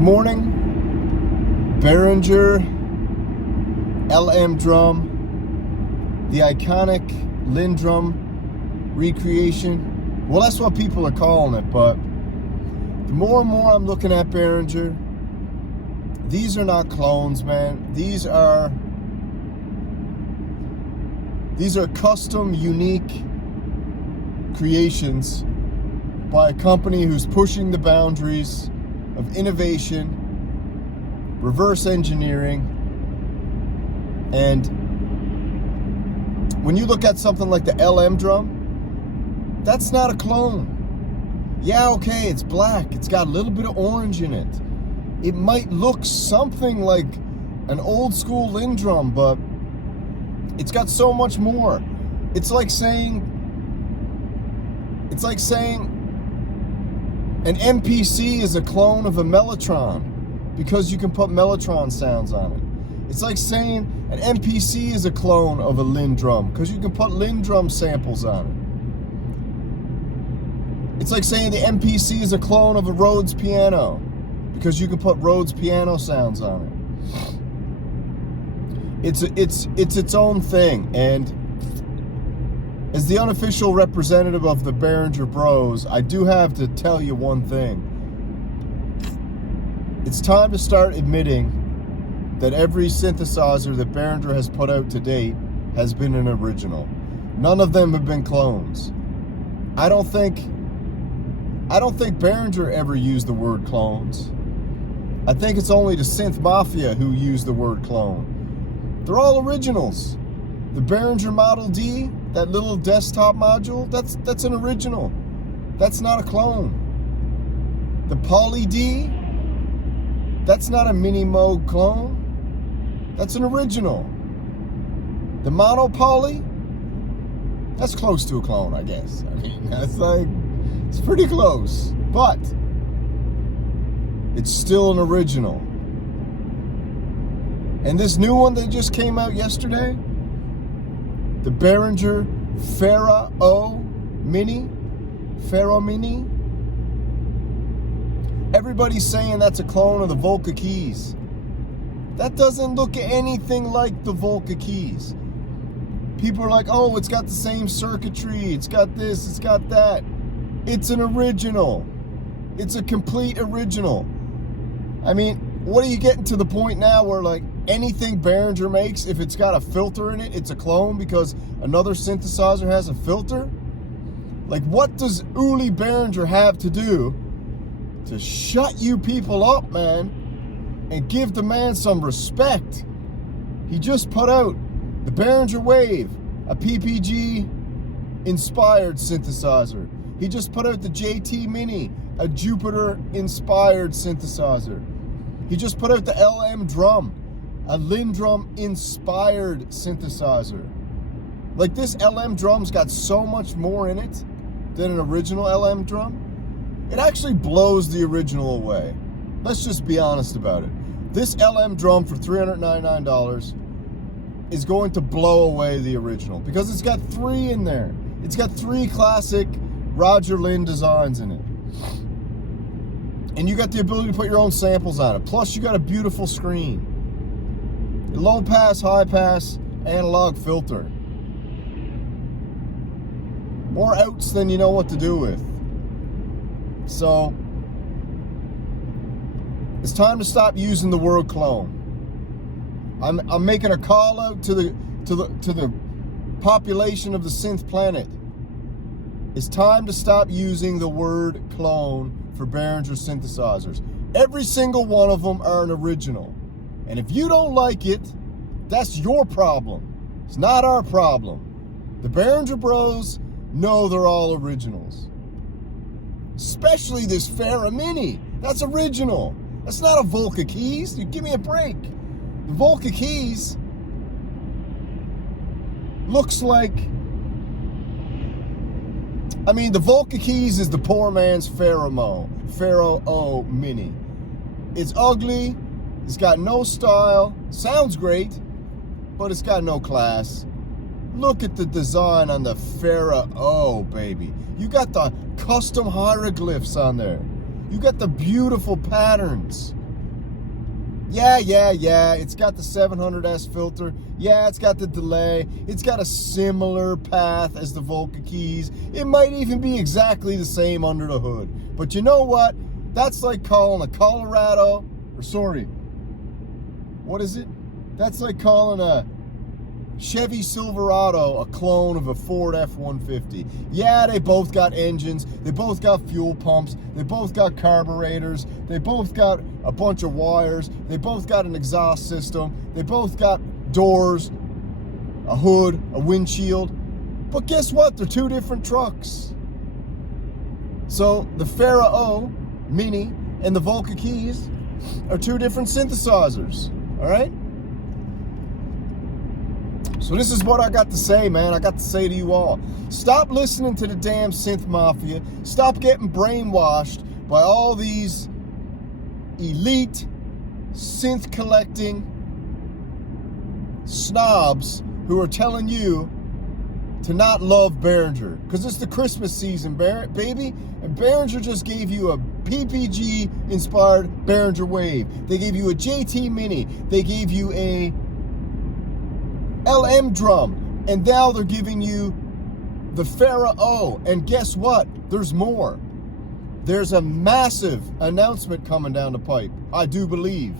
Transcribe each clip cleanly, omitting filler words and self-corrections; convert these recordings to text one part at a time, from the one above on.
Good morning. Behringer LmDrum, the iconic LmDrum recreation. Well, that's what people are calling it, but the more and more I'm looking at Behringer, these are not clones, man. These are custom, unique creations by a company who's pushing the boundaries of innovation, reverse engineering, and when you look at something like the LmDrum, that's not a clone. Yeah, okay, it's black. It's got a little bit of orange in it. It might look something like an old school LmDrum, but it's got so much more. It's like saying an MPC is a clone of a Mellotron because you can put Mellotron sounds on it. It's like saying an MPC is a clone of a LmDrum because you can put LmDrum samples on it. It's like saying the MPC is a clone of a Rhodes piano because you can put Rhodes piano sounds on it. It's its own thing, and as the unofficial representative of the Behringer Bros, I do have to tell you one thing. It's time to start admitting that every synthesizer that Behringer has put out to date has been an original. None of them have been clones. I don't think Behringer ever used the word clones. I think it's only the synth mafia who use the word clone. They're all originals. The Behringer Model D, that little desktop module, that's an original. That's not a clone. The Poly D, that's not a mini mode clone. That's an original. The Mono Poly, that's close to a clone, I guess. I mean, it's pretty close, but it's still an original. And this new one that just came out yesterday, the Behringer Mini, everybody's saying that's a clone of the Volca keys. That doesn't look anything like the Volca keys. People are like, oh, it's got the same circuitry, it's got this, it's got that. It's an original. It's a complete original. I mean, what are you getting to the point now where like anything Behringer makes, if it's got a filter in it, it's a clone because another synthesizer has a filter? Like, what does Uli Behringer have to do to shut you people up, man, and give the man some respect? He just put out the Behringer Wave, a PPG-inspired synthesizer. He just put out the JT Mini, a Jupiter-inspired synthesizer. He just put out the LmDrum, a LmDrum-inspired synthesizer. Like, this LmDrum's got so much more in it than an original LmDrum. It actually blows the original away. Let's just be honest about it. This LmDrum for $399 is going to blow away the original because it's got 3 in there. It's got 3 classic Roger Lynn designs in it. And you got the ability to put your own samples on it. Plus, you got a beautiful screen. Low pass, high pass, analog filter. More outs than you know what to do with. So, it's time to stop using the word clone. I'm making a call out to the population of the synth planet. It's time to stop using the word clone for Behringer synthesizers. Every single one of them are an original. And if you don't like it, that's your problem. It's not our problem. The Behringer Bros know they're all originals. Especially this Mini. That's original. That's not a Volca keys. You give me a break. The Volca keys looks like, I mean, the Volca keys is the poor man's Pharaoh Mini. It's ugly, it's got no style, sounds great, but it's got no class. Look at the design on the Pharaoh, baby. You got the custom hieroglyphs on there. You got the beautiful patterns. Yeah, it's got the 700S filter. Yeah, it's got the delay. It's got a similar path as the Volca keys. It might even be exactly the same under the hood. But you know what? That's like calling a Colorado, or sorry, what is it? That's like calling a Chevy Silverado a clone of a Ford F-150. Yeah, they both got engines, they both got fuel pumps, they both got carburetors, they both got a bunch of wires, they both got an exhaust system, they both got doors, a hood, a windshield. But guess what? They're two different trucks. So the Pharaoh Mini and the Volca keys are two different synthesizers, all right? So this is what I got to say, man. I got to say to you all. Stop listening to the damn synth mafia. Stop getting brainwashed by all these elite synth collecting snobs who are telling you to not love Behringer. Because it's the Christmas season, baby. And Behringer just gave you a PPG-inspired Behringer Wave. They gave you a JT Mini. They gave you a LmDrum, and now they're giving you the Pharaoh. And guess what? There's more. There's a massive announcement coming down the pipe, I do believe.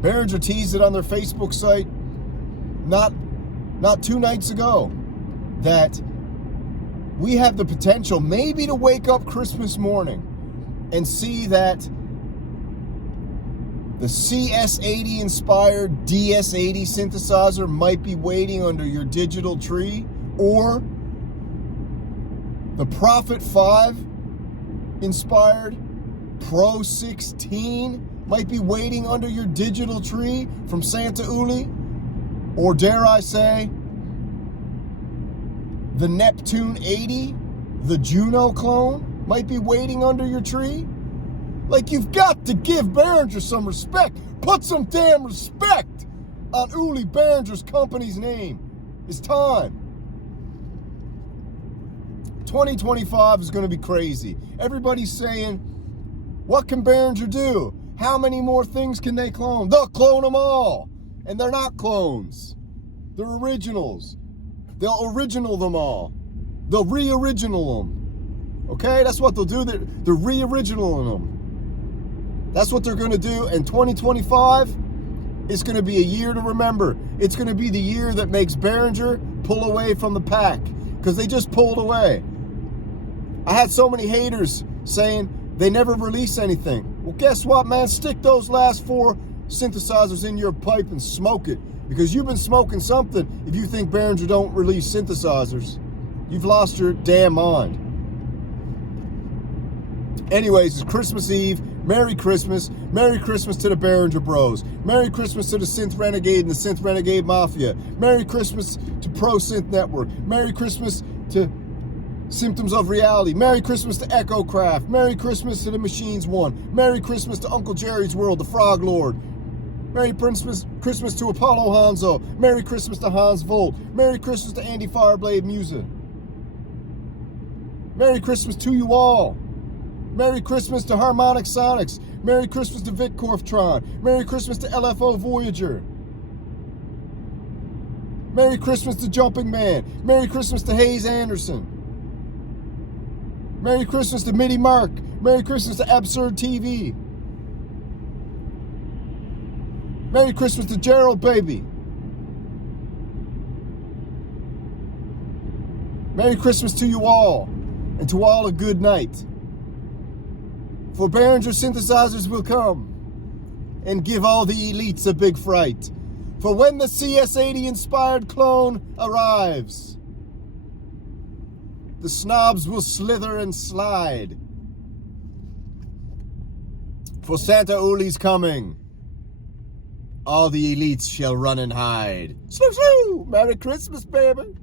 Behringer teased it on their Facebook site not 2 nights ago that we have the potential maybe to wake up Christmas morning and see that the CS80 inspired DS80 synthesizer might be waiting under your digital tree, or the Prophet 5 inspired Pro 16 might be waiting under your digital tree from Santa Uli, or dare I say, the Neptune 80, the Juno clone, might be waiting under your tree. Like, you've got to give Behringer some respect. Put some damn respect on Uli Behringer's company's name. It's time. 2025 is going to be crazy. Everybody's saying, what can Behringer do? How many more things can they clone? They'll clone them all. And they're not clones. They're originals. They'll original them all. They'll re-original them. Okay? That's what they'll do. They're re-originaling them. That's what they're going to do. And 2025 is going to be a year to remember. It's going to be the year that makes Behringer pull away from the pack, because they just pulled away. I had so many haters saying they never release anything. Well, guess what, man? Stick those last 4 synthesizers in your pipe and smoke it, because you've been smoking something if you think Behringer don't release synthesizers. You've lost your damn mind. Anyways, it's Christmas Eve. Merry Christmas. Merry Christmas to the Behringer Bros. Merry Christmas to the Synth Renegade and the Synth Renegade Mafia. Merry Christmas to Pro Synth Network. Merry Christmas to Symptoms of Reality. Merry Christmas to Echo Craft. Merry Christmas to the Machines One. Merry Christmas to Uncle Jerry's World, the Frog Lord. Merry Christmas to Apollo Hanzo. Merry Christmas to Hans Volt. Merry Christmas to Andy Fireblade Music. Merry Christmas to you all. Merry Christmas to Harmonic Sonics. Merry Christmas to Vic Korftron. Merry Christmas to LFO Voyager. Merry Christmas to Jumping Man. Merry Christmas to Hayes Anderson. Merry Christmas to MIDI Mark. Merry Christmas to Absurd TV. Merry Christmas to Gerald Baby. Merry Christmas to you all, and to all a good night. For Behringer synthesizers will come and give all the elites a big fright. For when the CS80 inspired clone arrives, the snobs will slither and slide. For Santa Uli's coming, all the elites shall run and hide. Sloo, sloo! Merry Christmas, baby!